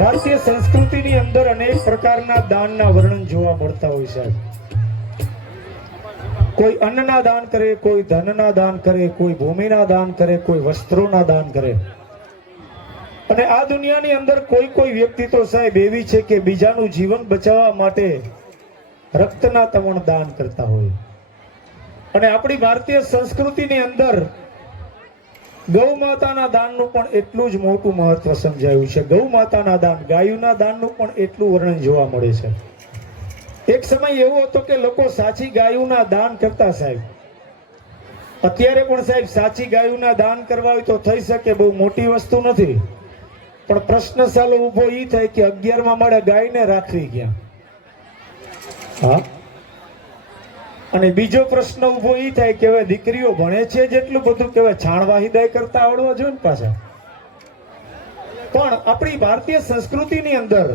ભારતીય સંસ્કૃતિની અંદર અનેક પ્રકારના દાનના વર્ણન જોવા મળતા હોય છે. કોઈ અન્નના દાન કરે, કોઈ ધનના દાન કરે, કોઈ ભૂમિના દાન કરે, કોઈ વસ્ત્રોના દાન કરે. અને આ દુનિયાની અંદર કોઈ વ્યક્તિ તો સાહેબ એવી છે કે બીજાનું જીવન બચાવવા માટે રક્તના તવણ દાન કરતા હોય. અને આપણી ભારતીય સંસ્કૃતિની અંદર ગૌ માતાના દાનનું પણ એટલું જ મોટું મહત્વ સમજાયું છે. ગૌ માતાના દાન, ગાયોના દાનનું પણ એટલું વર્ણન જોવા મળે છે. એક સમય એવો હતો કે લોકો સાચી ગાયોના દાન કરતા સાહેબ. અત્યારે પણ સાહેબ સાચી ગાયોના દાન કરવા હોય તો થઈ શકે, બહુ મોટી વસ્તુ નથી. પણ પ્રશ્ન સાલો ઉભો ઈ થાય કે 11મા માળે ગાયને રાખવી ક્યાં? હા. અને બીજો પ્રશ્ન ઉભો ઈ થાય કે હવે દીકરીઓ ભણે છે જેટલું બધું કે છાણવા હિદાય કરતા આવડવા જોઈએ ને પાછા. પણ આપણી ભારતીય સંસ્કૃતિની અંદર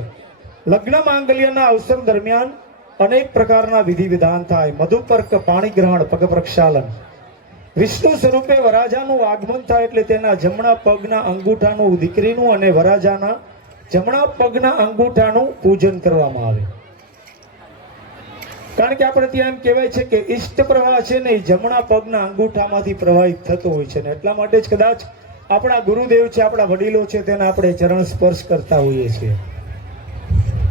લગ્ન માંગલ્યના અવસર દરમિયાન અનેક પ્રકારના વિધિ વિધાન થાય. મધુપર્ક, પાણી ગ્રહણ, પગ પ્રક્ષાલન. વિષ્ણુ સ્વરૂપે વરાજાનું આગમન થાય એટલે તેના જમણા પગના અંગૂઠાનું, દીકરીનું અને વરાજાના જમણા પગના અંગૂઠાનું પૂજન કરવામાં આવે. કારણ કે આપણે ત્યાં એમ કહેવાય છે કે ઈષ્ટ પ્રવાહ છે ને એ જમણા પગના અંગૂઠામાંથી પ્રવાહિત થતો હોય છે. ને એટલા માટે જ કદાચ આપણા ગુરુદેવ છે, આપણા વડીલો છે, તેના આપણે ચરણ સ્પર્શ કરતા હોઈએ છીએ.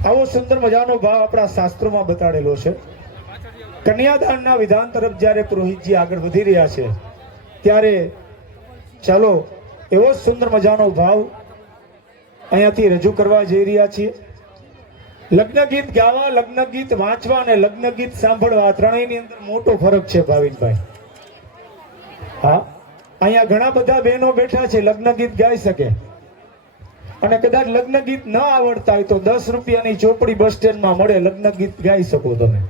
આવો સુંદર મજાનો ભાવ આપણા શાસ્ત્રોમાં બતાડેલો છે. કન્યાદાનના વિધાન તરફ જ્યારે પુરોહિતજી આગળ વધી રહ્યા છે ત્યારે ચાલો એવો સુંદર મજાનો ભાવ અહીંયાથી રજૂ કરવા જઈ રહ્યા છીએ. લગ્ન ગીત ગાવા, લગ્ન ગીત વાંચવા અને લગ્ન ગીત સાંભળવા ત્રણેયની અંદર મોટો ફરક છે ભાવિનભાઈ. હા, અહીંયા ઘણા બધા બહેનો બેઠા છે, લગ્ન ગીત ગાઈ શકે. અને કદાચ લગ્ન ગીત ન આવડતા હોય તો 10 રૂપિયાની ચોપડી બસ સ્ટેન્ડમાં મળે, લગ્ન ગીત ગાઈ શકો તમે.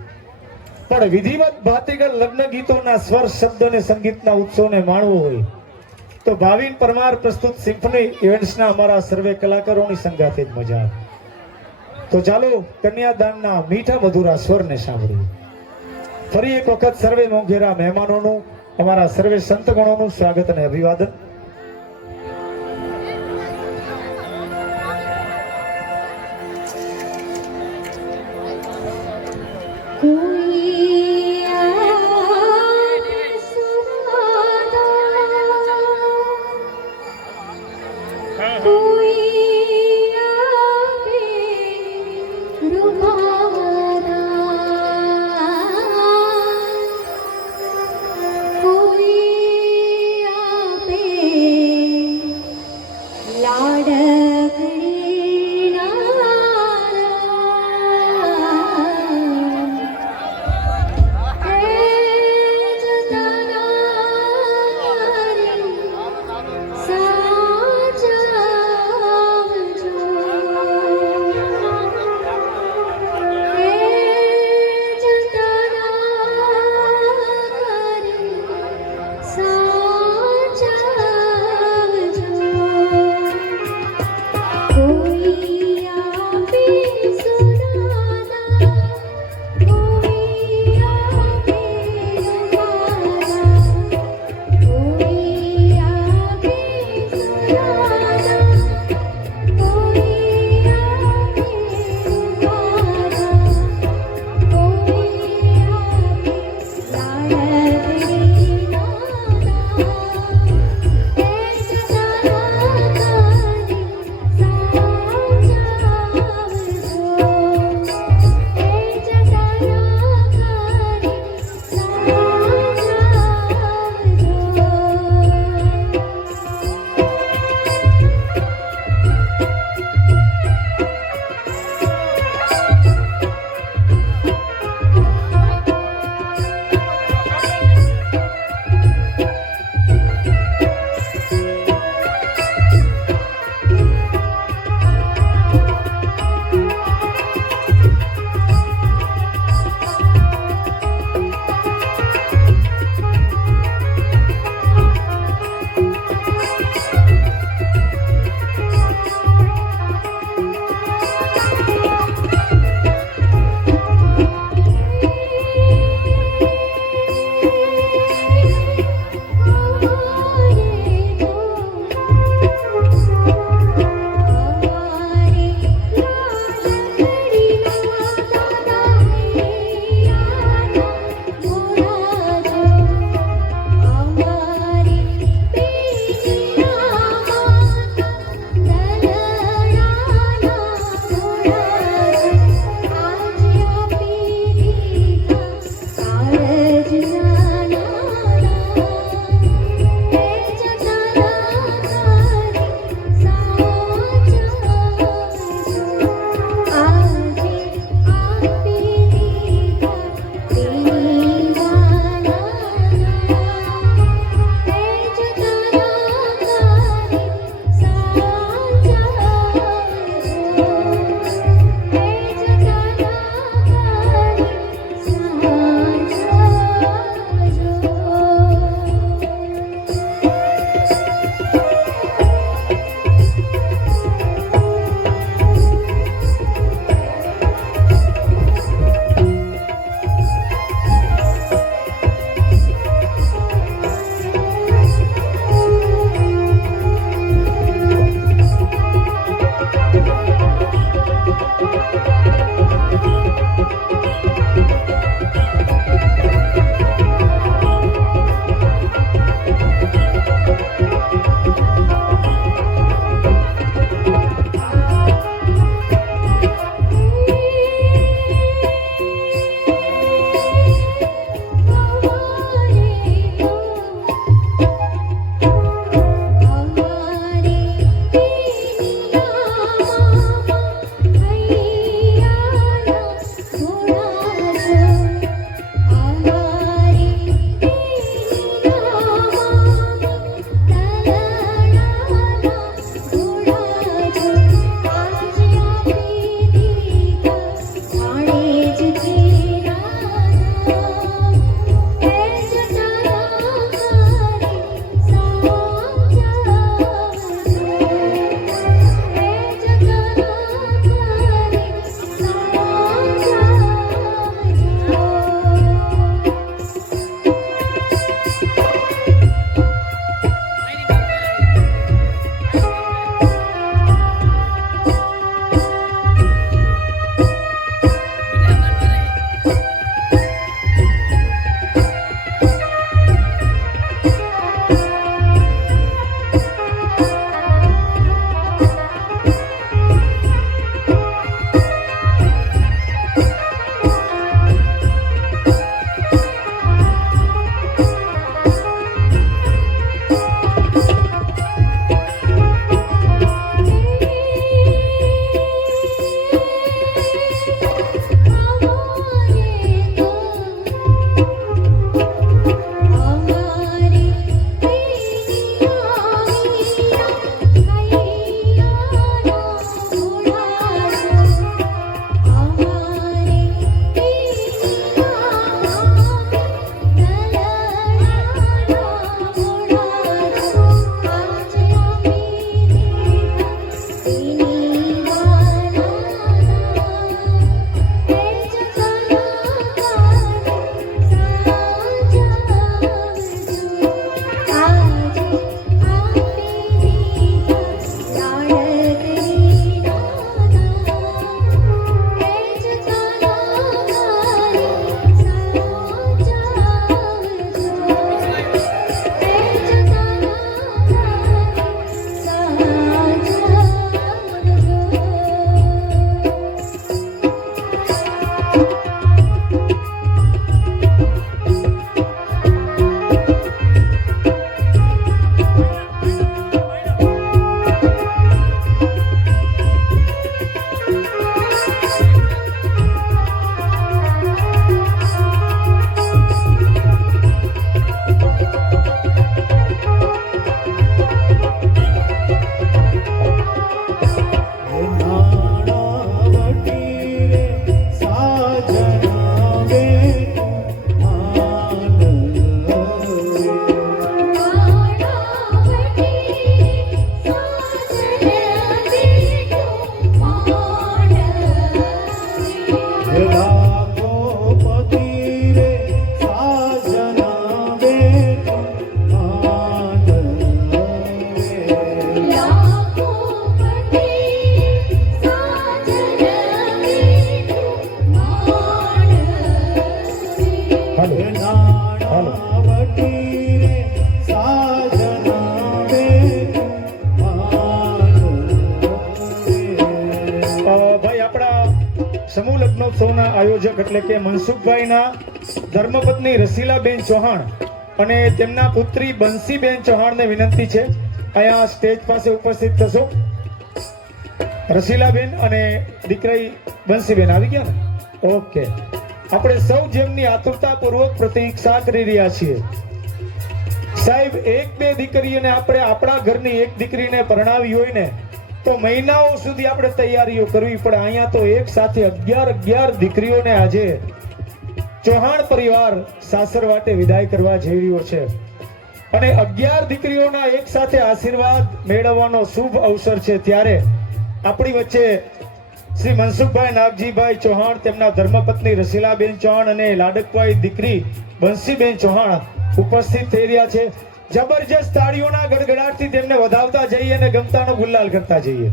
પણ વિધિવત ભાતીગળ લગ્ન ગીતોના સ્વર, શબ્દ અને સંગીતના ઉત્સવને માણવો હોય તો ભાવિન પરમાર પ્રસ્તુત સિમ્ફની ઇવેન્ટ્સના અમારા સર્વે કલાકારોની સંગાથે જ મજા આવે. તો ચાલો કન્યાદાનના મીઠા મધુરા સ્વરને સાંભળીએ. ફરી એક વખત સર્વે મોંઘેરા મહેમાનોનું, અમારા સર્વે સંતગણોનું સ્વાગત અને અભિવાદન. હાલો. ભાઈ આપણા સમૂહ લગ્નોત્સવના આયોજક એટલે કે મનસુખભાઈના ધર્મપત્ની રસીલાબેન ચૌહાણ અને તેમના પુત્રી બંસીબેન ચૌહાણને વિનંતી છે અહીંયા સ્ટેજ પાસે ઉપસ્થિત થશો. રસીલાબેન અને દીકરી બંસીબેન આવી ગયા ને? ઓકે. આપણે સૌ જેમની આતુરતાપૂર્વક પ્રતીક્ષા કરી રહ્યા છીએ. સાહેબ, એક બે દીકરીઓને આપણે આપણા ઘરની એક દીકરીને પરણાવી હોય ને તો મહિનાઓ સુધી આપણે તૈયારીઓ કરવી પડે. અહીંયા તો એક સાથે 11 દીકરીઓને આજે ચૌહાણ પરિવાર સાસર વાટે વિદાય કરવા જઈ રહ્યો છે અને 11 દીકરીઓના એક સાથે આશીર્વાદ મેળવવાનો શુભ અવસર છે. ત્યારે આપણી વચ્ચે શ્રી મનસુખભાઈ નાગજીભાઈ ચૌહાણ, તેમના ધર્મપત્ની રસીલાબેન ચૌહાણ અને લાડકભાઈ દીકરી બંસીબેન ચૌહાણ ઉપસ્થિત થઈ રહ્યા છે. જબરજસ્ત તાળીઓના ગડગડાટથી તેમને વધાવતા જઈએ અને ગમતાનો ગુલાલ કરતા જઈએ.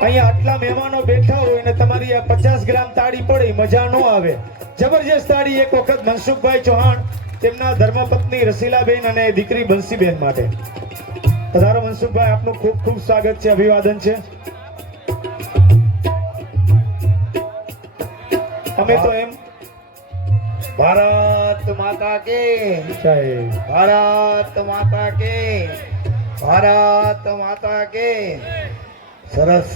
અહીંયા આટલા મહેમાનો બેઠા હોય અને તમારી આ 50 ગ્રામ તાળી પડે મજા ન આવે. જબરજસ્ત તાળી એક વખત મનસુખભાઈ ચૌહાણ, તેમના ધર્મપત્ની રસીલાબેન અને દીકરી બંસીબેન માટે. પધારો મનસુખભાઈ, આપનું ખૂબ ખૂબ સ્વાગત છે, અભિવાદન છે. અમે તો એમ ભારત માતા કે જય. ભારત માતા કે ભારત માતા કે સરસ.